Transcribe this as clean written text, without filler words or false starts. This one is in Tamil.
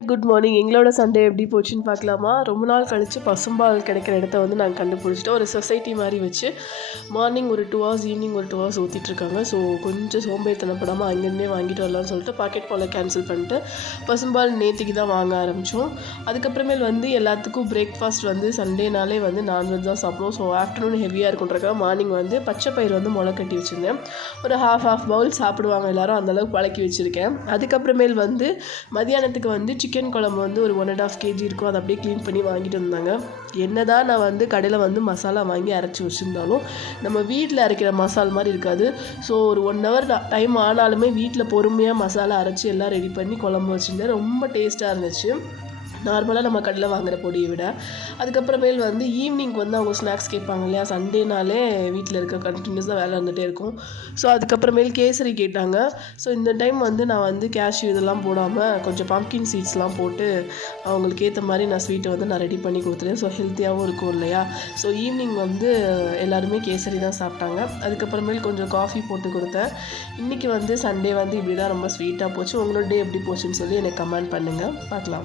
Good morning. எங்களோட சண்டே எப்படி போச்சுன்னு பார்க்கலாமா? ரொம்ப நாள் கழித்து பசும்பால் கிடைக்கிற இடத்த வந்து நாங்கள் கண்டுபிடிச்சிட்டோம். ஒரு சொசைட்டி மாதிரி வச்சு மார்னிங் ஒரு 2 ஹவர்ஸ், ஈவினிங் ஒரு 2 ஹவர்ஸ் ஊற்றிட்டுருக்காங்க. ஸோ கொஞ்சம் சோம்பேறித்தனப்படாமல் அங்கேருந்தே வாங்கிட்டு வரலாம்னு சொல்லிட்டு பாக்கெட் பாலை கேன்சல் பண்ணிட்டு பசும்பால் நேற்றுக்கு தான் வாங்க ஆரம்பித்தோம். அதுக்கப்புறமேல் வந்து எல்லாத்துக்கும் பிரேக்ஃபாஸ்ட் வந்து சண்டேனாலே வந்து நான்வெஜ் தான் சாப்பிடுவோம். ஸோ ஆஃப்டர்நூன் ஹெவியாக இருக்குன்றக்காக மார்னிங் வந்து பச்சை பயிர் வந்து முளை கட்டி வச்சுருந்தேன். ஒரு ஹாஃப் பவுல் சாப்பிடுவாங்க எல்லோரும், அந்தளவுக்கு பழக்கி வச்சுருக்கேன். அதுக்கப்புறமேல் வந்து மதியானத்துக்கு வந்து சிக்கன் குழம்பு வந்து ஒரு 1.5 kg இருக்கும். அதை அப்படியே க்ளீன் பண்ணி வாங்கிட்டு வந்தாங்க. என்ன தான் நான் வந்து கடையில் வந்து மசாலா வாங்கி அரைச்சி வச்சுருந்தாலும் நம்ம வீட்டில் அரைக்கிற மசாலா மாதிரி இருக்காது. ஸோ ஒரு 1 hour டைம் ஆனாலுமே வீட்டில் பொறுமையாக மசாலா அரைச்சி எல்லாம் ரெடி பண்ணி குழம்பு வச்சுருந்தேன். ரொம்ப டேஸ்ட்டாக இருந்துச்சு, நார்மலாக நம்ம கடையில் வாங்குகிற பொடியை விட. அதுக்கப்புறமேல் வந்து ஈவினிங் வந்து அவங்க ஸ்நாக்ஸ் கேட்பாங்க இல்லையா? சண்டேனாலே வீட்டில் இருக்க கண்டினியூஸாக வேலை இருந்துகிட்டே இருக்கும். ஸோ அதுக்கப்புறமேல் கேசரி கேட்டாங்க. ஸோ இந்த டைம் வந்து நான் வந்து கேஷ்யூ இதெல்லாம் போடாமல் கொஞ்சம் பம்ப்கின் சீட்ஸ்லாம் போட்டு அவங்களுக்கு ஏற்ற மாதிரி நான் ஸ்வீட்டை வந்து நான் ரெடி பண்ணி கொடுத்துட்டேன். ஸோ ஹெல்த்தியாகவும் இருக்கும் இல்லையா? ஸோ ஈவினிங் வந்து எல்லாருமே கேசரி தான் சாப்பிட்டாங்க. அதுக்கப்புறமேல் கொஞ்சம் காஃபி போட்டு கொடுத்தேன். இன்றைக்கி வந்து சண்டே வந்து இப்படி தான் ரொம்ப ஸ்வீட்டாக போச்சு. உங்களோட டே எப்படி போச்சுன்னு சொல்லி எனக்கு கமெண்ட் பண்ணுங்கள். பார்க்கலாம்.